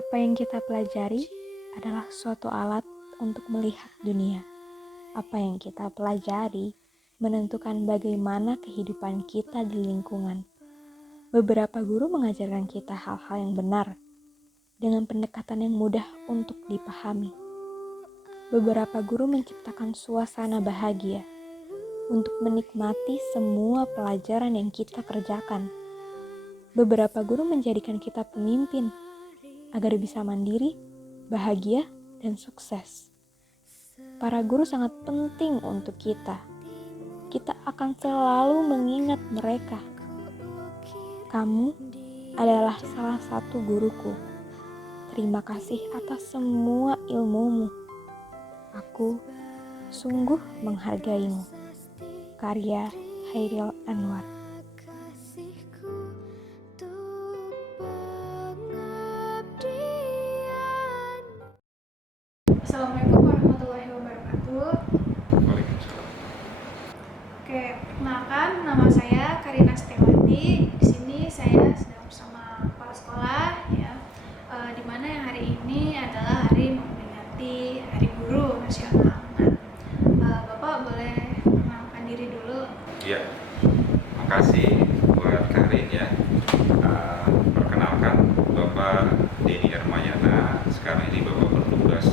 Apa yang kita pelajari adalah suatu alat untuk melihat dunia. Apa yang kita pelajari menentukan bagaimana kehidupan kita di lingkungan. Beberapa guru mengajarkan kita hal-hal yang benar dengan pendekatan yang mudah untuk dipahami. Beberapa guru menciptakan suasana bahagia untuk menikmati semua pelajaran yang kita kerjakan. Beberapa guru menjadikan kita pemimpin agar bisa mandiri, bahagia, dan sukses. Para guru sangat penting untuk kita. Kita akan selalu mengingat mereka. Kamu adalah salah satu guruku. Terima kasih atas semua ilmumu. Aku sungguh menghargaimu. Karya Hairil Anwar. Assalamualaikum warahmatullahi wabarakatuh. Waalaikumsalam. Oke, perkenalkan nama saya Karina Setiawati. Di sini saya sedang bersama kepala sekolah ya. Di mana yang hari ini adalah hari memperingati Hari Guru Nasional. Bapak boleh perkenalkan diri dulu. Ya, makasih buat Karin ya. Perkenalkan, Bapak Denny Hermayana. Sekarang ini Bapak bertugas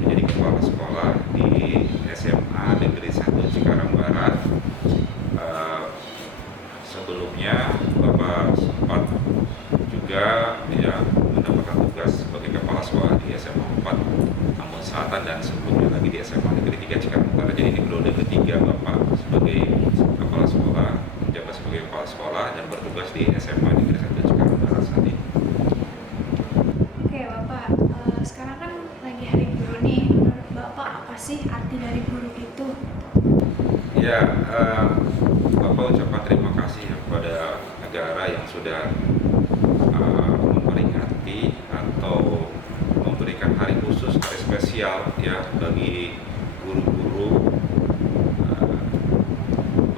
menjadi kepala sekolah di SMA Negeri 1 Cikarang Barat. Sebelumnya Bapak sempat juga ya mendapatkan tugas sebagai kepala sekolah di SMA 4 Ambon Selatan dan sebelumnya lagi di SMA Negeri 3 Cikarang Utara. Jadi ini periode ketiga Bapak sebagai kepala sekolah, menjabat sebagai kepala sekolah dan bertugas di SMA Negeri 1 Cikarang Barat saat ini. Oke, Bapak, sekarang kan lagi Hari Guru nih. Menurut Bapak apa sih arti dari guru itu? Ya, Bapak ucapkan terima kasih kepada negara yang sudah memperingati atau memberikan hari khusus, hari spesial ya bagi guru-guru,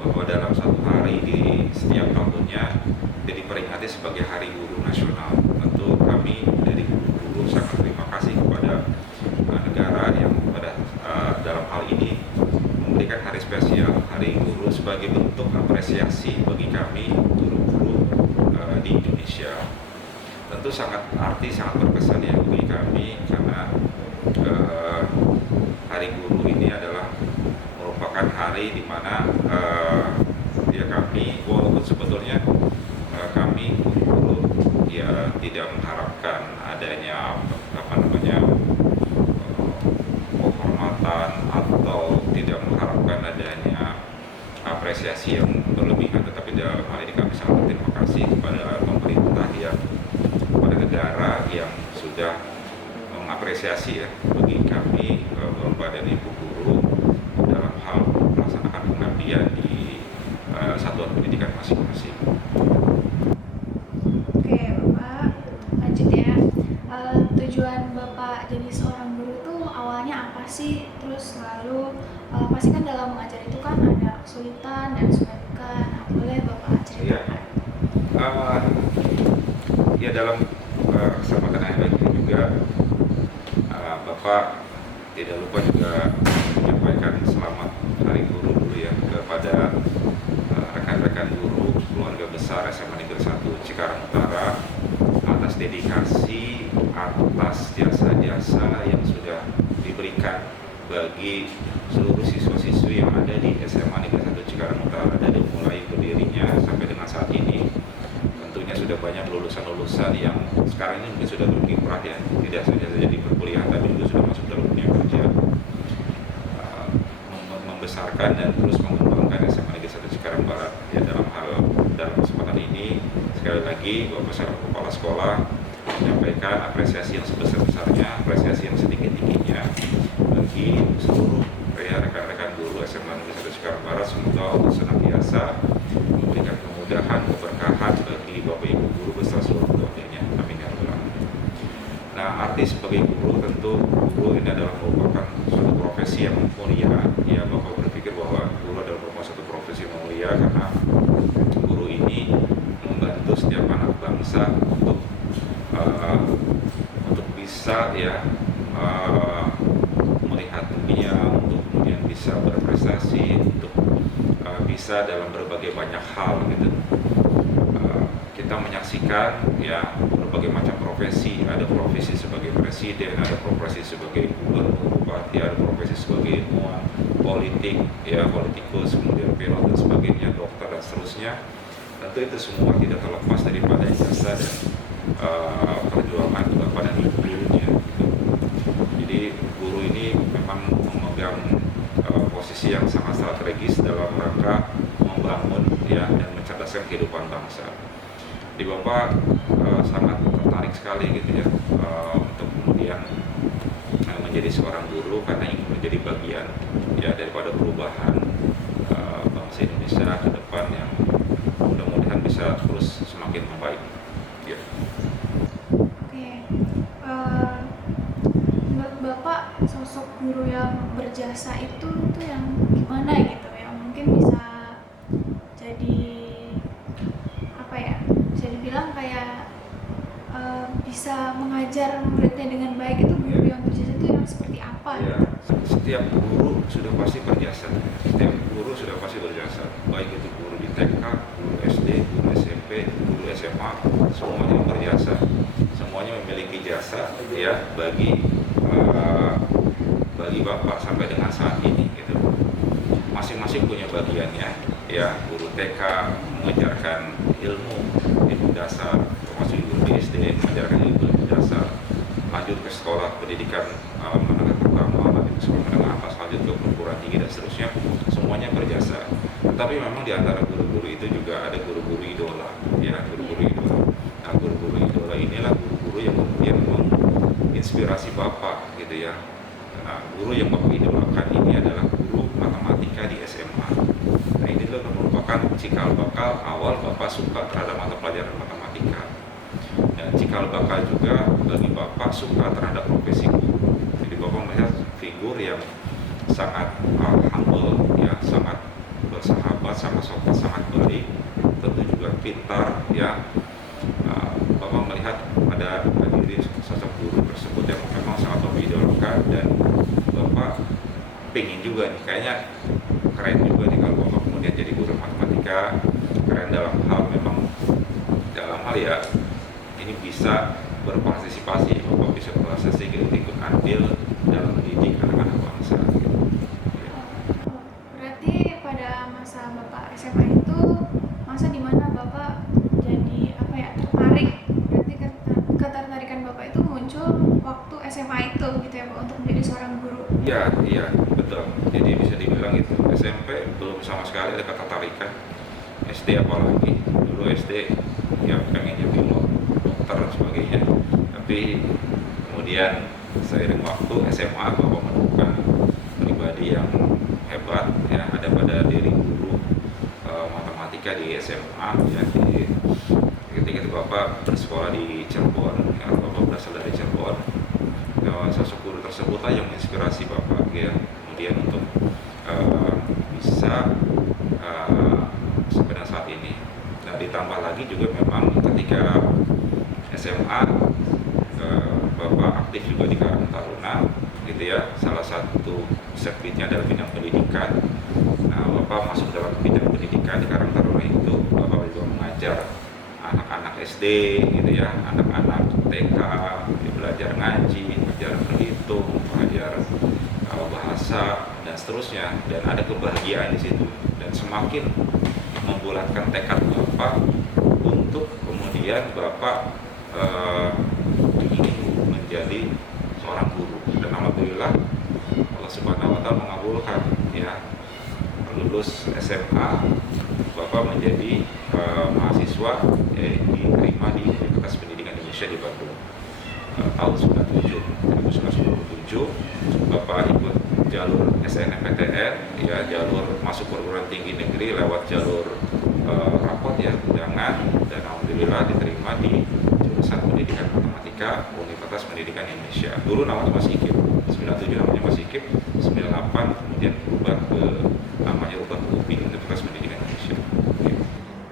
bahwa dalam satu hari di setiap tahunnya diperingati sebagai Hari Guru Nasional. Tentu kami dari guru-guru sangat terima kasih kepada negara yang dalam hal ini memberikan hari spesial Hari Guru sebagai bentuk apresiasi bagi kami guru-guru di Indonesia. Tentu sangat berkesan ya bagi kami karena Hari Guru ini adalah merupakan hari di mana ya kami walaupun sebetulnya kami guru ya tidak mengharapkan adanya penghormatan atau tidak mengharapkan adanya apresiasi yang berlebihan, tetapi dalam hal ini kami sangat berterima kasih kepada pemerintah yang kepada negara yang sudah mengapresiasi ya bagi kami Bapak dan Ibu guru dalam hal melaksanakan pengabdian di satuan pendidikan masing-masing. Oke, Bapak, lanjut ya. Tujuan Bapak jadi seorang guru itu awalnya apa sih? Terus lalu pasti kan dalam mengajar itu kan ada kesulitan dan suka duka. Nah, boleh Bapak ceritakan? Ya dalam kesempatan yang baik ini juga Bapak tidak lupa juga menyampaikan selamat Hari Guru dulu ya kepada rekan-rekan guru keluarga besar SMA Negeri 1 Cikarang Utara atas dedikasi, atas jasa-jasa yang sudah diberikan bagi seluruh siswa-siswi yang ada di SMA Negeri 1 Cikarang Utara dari mulai berdirinya sampai dengan saat ini. Tentunya sudah banyak lulusan-lulusan yang sekarang ini mungkin sudah berkiprah ya, tidak saja di perkuliahan tapi juga sudah masuk dalam dunia kerja, membesarkan dan terus mengembangkan SMA Negeri 1 Cikarang Barat ya. Dalam kesempatan ini sekali lagi Bapak selaku kepala sekolah menyampaikan apresiasi yang sebesar-besarnya, apresiasi yang setinggi-tingginya bagi seluruh rekan-rekan guru SMA Negeri 1 Cikarang Barat. Semoga Allah senantiasa memberikan kemudahan, keberkahan bagi Bapak Ibu guru beserta seluruh keluarganya. Amin ya rabbal alamin. Nah, arti sebagai guru tentu guru ini adalah merupakan suatu profesi yang mulia. Ya, Bapak berpikir bahwa guru adalah merupakan suatu profesi yang mulia karena guru ini membantu setiap anak bangsa untuk bisa ya melihat dunia, untuk kemudian bisa berprestasi, untuk bisa dalam berbagai banyak hal gitu. Kita menyaksikan ya berbagai macam profesi, ada profesi sebagai presiden, ada profesi sebagai gubernur, bupati, ada profesi sebagai ilmuwan, politik, ya politikus, kemudian pilot dan sebagainya, dokter dan seterusnya. Tentu itu semua tidak terlepas daripada jasa dan perjuangan Bapak dan Ibu gurunya. Gitu. Jadi guru ini memang memegang posisi yang sangat strategis dalam rangka membangun ya dan mencerdaskan kehidupan bangsa. Di Bapak sangat tertarik sekali gitu ya untuk kemudian menjadi seorang guru karena ingin menjadi bagian ya daripada perubahan bangsa Indonesia ke depan yang mudah-mudahan bisa terus semakin membaik. Ya. Oke, menurut Bapak sosok guru yang berjasa itu yang gimana gitu, yang mungkin bisa jadi apa ya, bisa dibilang kayak bisa mengajar muridnya dengan baik, itu guru yang berjasa itu yang seperti apa? Ya, setiap guru sudah pasti berjasa. Setiap guru sudah pasti berjasa. Baik itu guru di TK, guru SD, guru SMP, guru SMA, semuanya berjasa. Semuanya memiliki jasa ya bagi Bapak sampai dengan saat ini gitu. Masing-masing punya bagiannya ya. Guru TK mengajarkan ilmu dasar, termasuk guru di SD mengajarkan ilmu dasar, lanjut ke sekolah pendidikan menengah pertama, lanjut ke sekolah menengah atas, lanjut ke perguruan tinggi dan seterusnya, semuanya berjasa. Tapi memang di antara guru-guru itu juga ada guru-guru idola, ya guru-guru idola. Nah, guru-guru idola inilah guru-guru yang kemudian menginspirasi Bapak, gitu ya. Nah, guru yang Bapak idolakan ini adalah guru matematika di SMA. Nah, ini adalah merupakan cikal bakal awal Bapak suka terhadap mata pelajaran matematika. Dan cikal bakal juga bagi Bapak suka terhadap profesi guru. Jadi Bapak melihat figur yang sangat humble, ya, sangat bersahabat, sangat baik, tentu juga pintar, ya. Bapak melihat ada diri sosok guru tersebut yang memang sangat mengidolakan, dan Bapak pengen juga nih, kayaknya keren juga nih kalau Bapak kemudian jadi guru matematika. Keren dalam hal ya ini bisa berpartisipasi, Bapak bisa berpartisipasi ikut andil dalam mendidik anak-anak bangsa gitu. Berarti pada masa Bapak SMA itu masa dimana Bapak jadi apa ya, tertarik, berarti ketertarikan Bapak itu muncul waktu SMA itu gitu ya Pak, untuk menjadi seorang guru? Iya betul. Jadi bisa dibilang itu SMP belum sama sekali ada ketertarikan. SD apalagi, dulu SD ya pengennya pilot, dokter dan sebagainya. Tapi kemudian seiring waktu SMA Bapak menemukan pribadi yang hebat ya ada pada diri guru matematika di SMA ya. Ketika itu Bapak bersekolah di Cirebon ya, Bapak berasal dari Cirebon. Sosok guru tersebutlah yang menginspirasi Bapak ya kemudian untuk bisa sampai dengan saat ini. Nah, ditambah lagi juga memang ketika SMA Bapak aktif juga di Karang Taruna gitu ya, salah satu sekbidnya adalah bidang pendidikan. Nah, Bapak masuk dalam bidang pendidikan di Karang Taruna itu, Bapak juga mengajar anak-anak SD gitu ya, anak-anak TK, belajar ngaji, belajar berhitung, belajar bahasa dan seterusnya, dan ada kebahagiaan di situ, dan semakin membulatkan tekad Bapak untuk kemudian Bapak ingin menjadi seorang guru. Dan alhamdulillah Allah Subhanahu wa Ta'ala mengabulkan ya, lulus SMA Bapak menjadi mahasiswa diterima di Universitas Pendidikan Indonesia di Bandung tahun 1997. Bapak ikut jalur SNMPTN ya, jalur masuk perguruan tinggi negeri lewat jalur rapot ya, undangan, dan alhamdulillah diterima di jurusan pendidikan matematika Universitas Pendidikan Indonesia. Dulu namanya masih IKIP, 97 namanya masih IKIP, 98 kemudian berubah ke namanya ke UPI, Universitas Pendidikan Indonesia.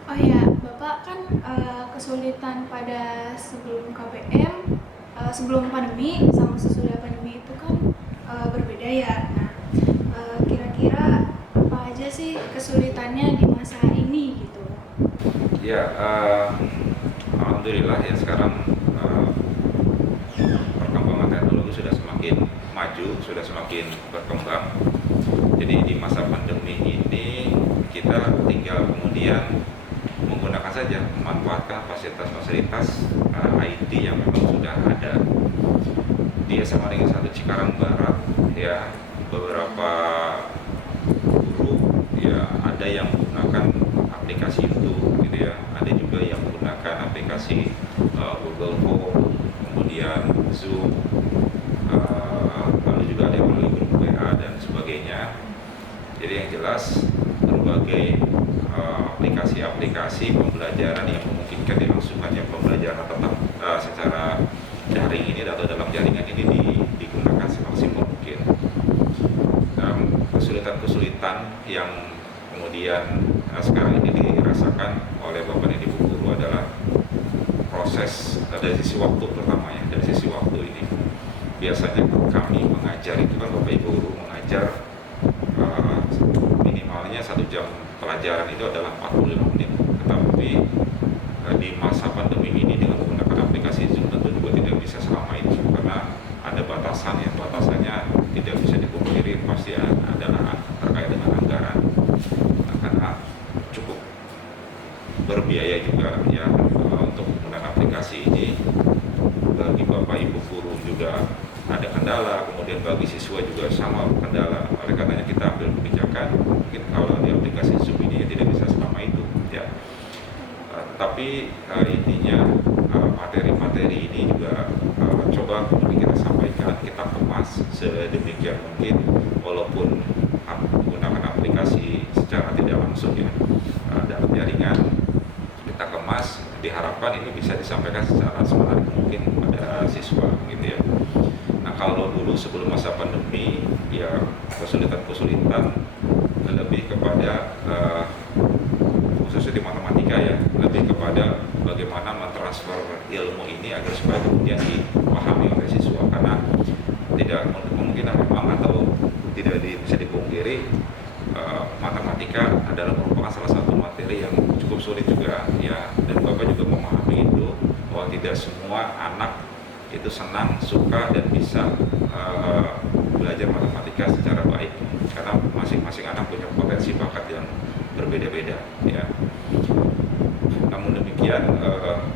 Oh ya, Bapak kan kesulitan pada sebelum KBM sebelum pandemi sama sesudah pandemi itu kan berbeda ya. Nah, kira-kira apa aja sih kesulitannya di masa ini gitu? Ya, alhamdulillah ya sekarang perkembangan teknologi sudah semakin maju, sudah semakin berkembang. Jadi di masa pandemi ini kita tinggal kemudian menggunakan saja, memanfaatkan fasilitas-fasilitas IT yang memang sudah ada. Di SMA Negeri 1 Cikarang Barat ya, beberapa guru ya ada yang menggunakan aplikasi YouTube gitu ya, ada juga yang menggunakan aplikasi Google Form, kemudian Zoom, lalu juga ada yang melalui grup WA dan sebagainya. Jadi yang jelas berbagai aplikasi-aplikasi pembelajaran yang memungkinkan dilaksukannya pembelajaran tetap secara daring ini atau dalam jaringan ini digunakan semaksimal mungkin. Kesulitan-kesulitan yang kemudian sekarang ini dirasakan oleh Bapak dan Ibu guru adalah proses dari sisi waktu, pertama ya, dari sisi waktu ini. Biasanya kami mengajar itu kan Bapak Ibu guru mengajar minimalnya 1 jam pelajaran itu adalah 45 menit. Tetapi di masa pandemi ini dengan menggunakan aplikasi Zoom tentu juga tidak bisa selama itu karena ada batasan ya, batasannya tidak bisa dipungkiri pasti adalah terkait dengan anggaran, karena cukup berbiaya juga ya untuk menggunakan aplikasi ini. Bagi Bapak Ibu guru juga ada kendala, kemudian bagi siswa juga sama kendala. Oleh karenanya kita ambil kebijakan mungkin kalau di aplikasi Zoom ini tidak bisa selama itu ya. Tapi intinya materi-materi ini juga coba kemudian kita sampaikan, kita kemas sedemikian mungkin walaupun menggunakan aplikasi secara tidak langsung ya dalam jaringan, kita kemas, diharapkan ini bisa disampaikan secara semenarik mungkin pada siswa gitu ya. Nah kalau dulu sebelum masa pandemi ya kesulitan-kesulitan lebih kepada khususnya di matematika ya, lebih kepada bagaimana mentransfer ilmu ini agar supaya kemudian dipahami oleh siswa, karena tidak kemungkinan memang atau tidak bisa dipungkiri matematika adalah merupakan salah satu materi yang cukup sulit juga ya, dan Bapak juga memahami itu bahwa tidak semua anak itu senang, suka dan bisa belajar matematika secara baik karena masing-masing anak punya potensi bakat yang berbeda-beda ya. Namun demikian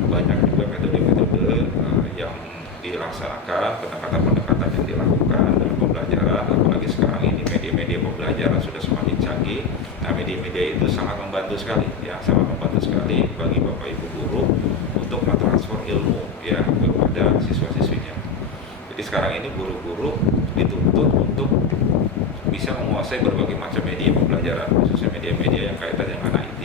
banyak juga metode-metode yang dilaksanakan, pendekatan-pendekatan yang dilakukan dalam pembelajaran, apalagi sekarang ini media-media pembelajaran sudah semakin canggih. Nah, media-media itu sangat membantu sekali ya, sangat membantu sekali bagi Bapak Ibu guru untuk mentransfer ilmu ya kepada siswa-siswinya. Jadi sekarang ini guru-guru dituntut untuk bisa menguasai berbagai macam media pembelajaran, khususnya media-media yang kaitan dengan IT.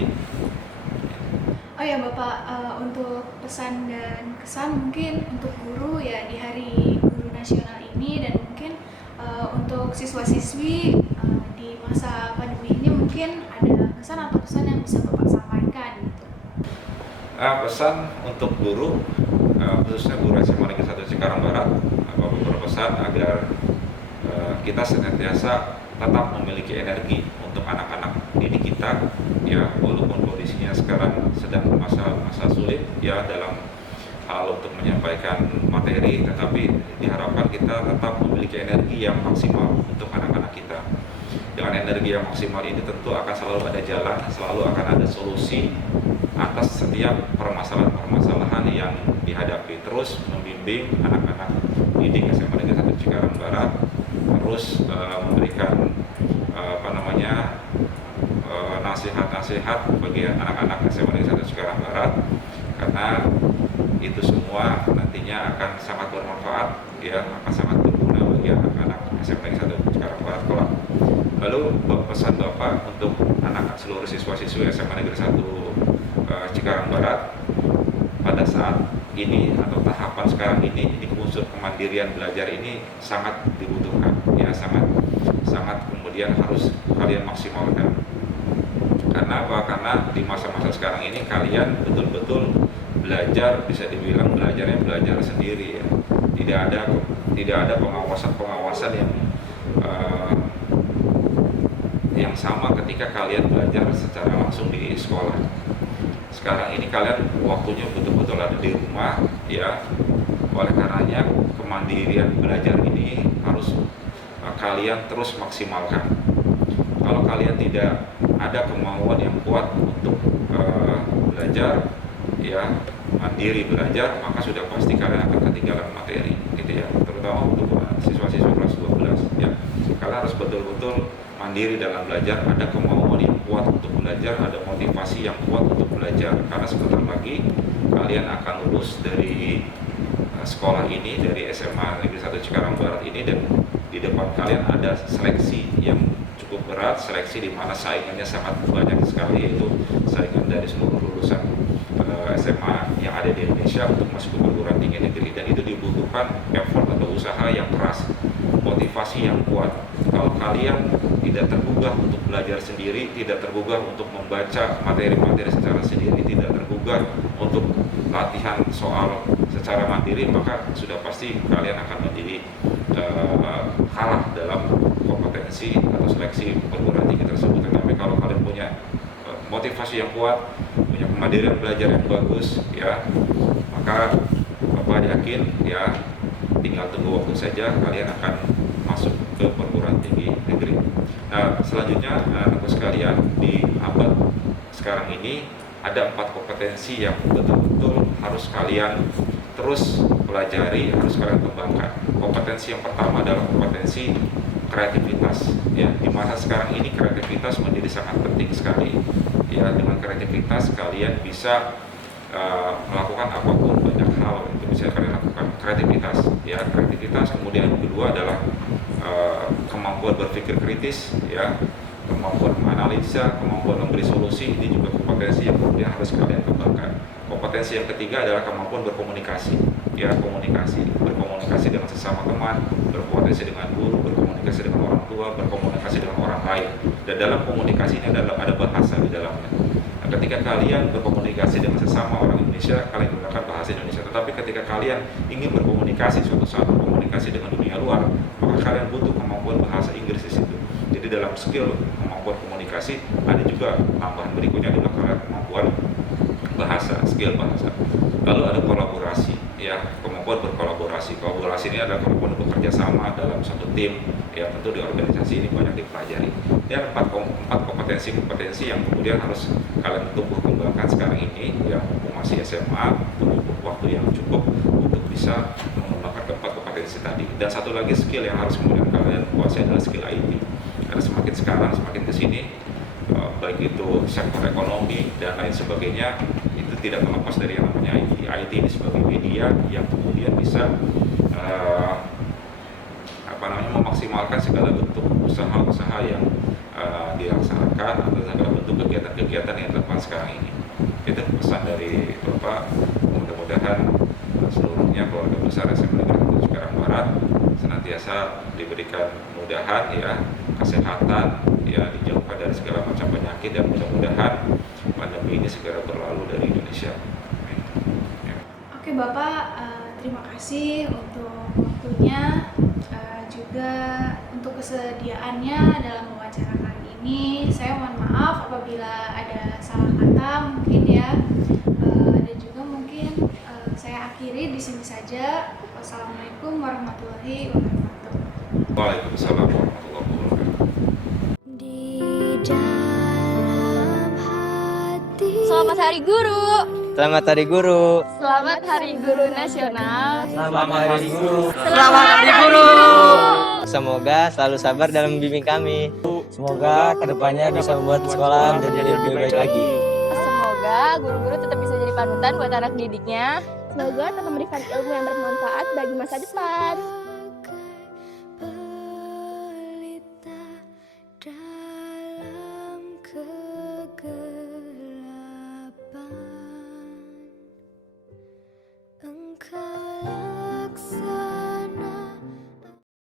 Oh ya Bapak, untuk pesan dan kesan mungkin untuk guru ya di Hari Guru Nasional ini, dan mungkin untuk siswa-siswi di masa pandemi ini mungkin ada pesan atau pesan yang bisa Bapak sampaikan gitu. Pesan untuk guru, khususnya guru SMA Negeri 1 Cikarang Barat, Bapak berpesan agar kita senantiasa tetap memiliki energi untuk anak-anak didik kita ya, walaupun kondisinya sekarang sedang masa sulit ya dalam hal untuk menyampaikan materi, tetapi diharapkan kita tetap memiliki energi yang maksimal untuk anak-anak kita. Dengan energi yang maksimal ini tentu akan selalu ada jalan, selalu akan ada solusi atas setiap permasalahan-permasalahan yang dihadapi. Terus membimbing anak-anak didik SMA Negeri 1 Cikarang Barat, terus memberikan nasihat-nasihat bagi anak-anak SMA Negeri 1 Cikarang Barat, karena itu semua nantinya akan sangat bermanfaat ya, akan sangat berguna bagi anak-anak SMA Negeri 1 Cikarang Barat kelak. Lalu pesan Bapak untuk anak seluruh siswa-siswi SMA Negeri 1 Cikarang Barat pada saat ini atau tahapan sekarang ini, unsur kemandirian belajar ini sangat dibutuhkan ya, sangat kemudian harus kalian maksimalkan. Karena apa? Karena di masa-masa sekarang ini kalian betul-betul belajar, bisa dibilang belajar sendiri ya. tidak ada pengawasan yang sama ketika kalian belajar secara langsung di sekolah. Sekarang ini kalian waktunya betul-betul ada di rumah, ya. Oleh karenanya kemandirian belajar ini harus kalian terus maksimalkan. Kalau kalian tidak ada kemauan yang kuat untuk belajar, ya, mandiri belajar, maka sudah pasti kalian akan ketinggalan materi, gitu ya. Terutama untuk siswa-siswa kelas 12, ya. Kalian harus betul-betul mandiri dalam belajar, ada kemauan yang kuat untuk belajar, ada motivasi yang kuat untuk belajar. Karena sebentar lagi kalian akan lulus dari sekolah ini, dari SMA Negeri 1 Cikarang Barat ini, dan di depan kalian ada seleksi yang cukup berat, seleksi di mana saingannya sangat banyak sekali, yaitu saingan dari seluruh lulusan SMA yang ada di Indonesia untuk masuk ke perguruan tinggi negeri, dan itu dibutuhkan effort atau usaha yang keras, motivasi yang kuat. Kalau kalian tidak tergugah untuk belajar sendiri, tidak tergugah untuk membaca materi-materi secara sendiri, tidak tergugah untuk latihan soal secara mandiri, maka sudah pasti kalian akan menjadi kalah dalam kompetensi atau seleksi perguruan tinggi tersebut. Tapi kalau kalian punya motivasi yang kuat, punya kemandirian belajar yang bagus, ya, maka Bapak yakin, ya, tinggal tunggu waktu saja kalian akan masuk ke perguruan tinggi negeri. Nah, selanjutnya anak-anakku sekalian, di abad sekarang ini ada 4 kompetensi yang betul-betul harus kalian terus pelajari, harus kalian kembangkan. Kompetensi yang pertama adalah kompetensi kreativitas, ya. Di masa sekarang ini kreativitas menjadi sangat penting sekali, ya. Dengan kreativitas kalian bisa melakukan apapun, banyak hal itu bisa kalian lakukan. Kreativitas, ya, kreativitas. Kemudian yang kedua adalah kemampuan berpikir kritis, ya, kemampuan menganalisa, kemampuan memberi solusi. Ini juga kompetensi yang kemudian harus kalian kembangkan. Kompetensi yang ketiga adalah kemampuan berkomunikasi, ya, berkomunikasi dengan sesama teman, berkomunikasi dengan guru, berkomunikasi dengan orang tua, berkomunikasi dengan orang lain. Dan dalam komunikasi ini ada bahasa di dalamnya. Nah, ketika kalian berkomunikasi dengan sesama orang Indonesia, kalian menggunakan bahasa Indonesia. Tetapi ketika kalian ingin berkomunikasi suatu saat berkomunikasi dengan dunia luar, maka kalian butuh kemampuan bahasa Inggris di situ. Jadi dalam skill kemampuan komunikasi ada juga tambahan berikutnya adalah kemampuan bahasa, skill bahasa. Lalu ada kolaborasi, ya, kemampuan berkolaborasi. Kolaborasi ini adalah kemampuan bekerja sama dalam satu tim, ya, tentu di organisasi ini banyak dipelajari. Dan 4 kompetensi yang kemudian harus kalian tumbuh kembangkan sekarang ini, yang masih SMA, butuh waktu yang cukup untuk bisa mengembangkan keempat kompetensi tadi. Dan satu lagi skill yang harus kemudian kalian kuasai adalah skill IT. Karena semakin kesini, baik itu sektor ekonomi dan lain sebagainya, itu tidak terlepas dari yang namanya IT. IT ini sebagai media yang kemudian bisa memaksimalkan segala bentuk usaha-usaha yang dilaksanakan atau segala bentuk kegiatan-kegiatan yang dilakukan sekarang ini. Itu pesan dari Bapak. Mudah-mudahan seluruhnya keluarga besar SMA Negeri 1 Cikarang Barat senantiasa diberikan mudahan, ya, kesehatan, ya, dijauhkan dari segala macam penyakit, dan mudah-mudahan pandemi ini segera berlalu dari Indonesia. Ya. Oke Bapak, terima kasih untuk waktunya, juga untuk kesediaannya dalam wawancara kali ini. Saya mohon maaf apabila ada salah kata mungkin, ya, dan juga mungkin saya akhiri di sini saja. Wassalamualaikum warahmatullahi wabarakatuh. Waalaikumsalam warahmatullahi wabarakatuh. Selamat Hari Guru. Selamat Hari Guru. Selamat Hari Guru Nasional. Selamat Hari Guru. Selamat Hari Guru. Semoga selalu sabar dalam membimbing kami. Semoga kedepannya bisa membuat sekolah menjadi lebih baik lagi. Semoga guru-guru tetap bisa jadi panutan buat anak didiknya. Semoga tetap memberikan ilmu yang bermanfaat bagi masa depan.